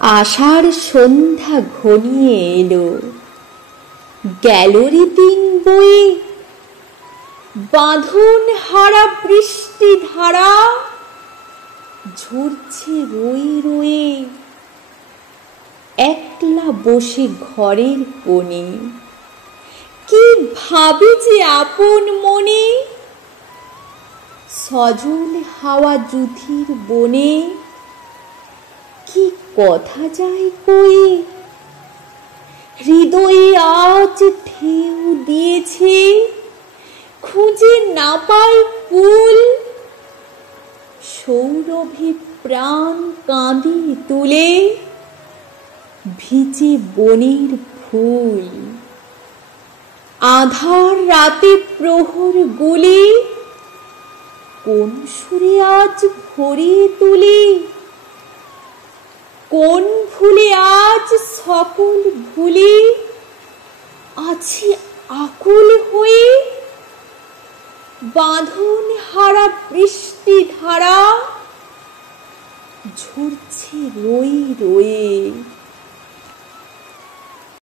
আষাঢ় সন্ধ্যা ঘনিয়ে এলো, গেল দিন বয়ে। বাঁধন হারা বৃষ্টি ধারা ঝরছে রয়ে রয়ে। একলা বসে ঘরের কোণে কি ভাবি যে আপন মনে। সজল হাওয়া যুথির বনে কি কথা যায় কয়ে। হৃদয়ে আজ ঢেউ দিয়েছে, খুঁজে না পাই কুল। সৌরভে প্রাণ কাঁদে তুলে ভিজে বনের ফুল। আধার রাতে প্রহর গুলি কোন সুরে আজ ভরিয়ে তুলি। কোন ভুলে আজ সকল ভুলি আছি আকুল হয়ে। বাঁধন হারা বৃষ্টি ধারা ঝরছে রয়ে রয়ে।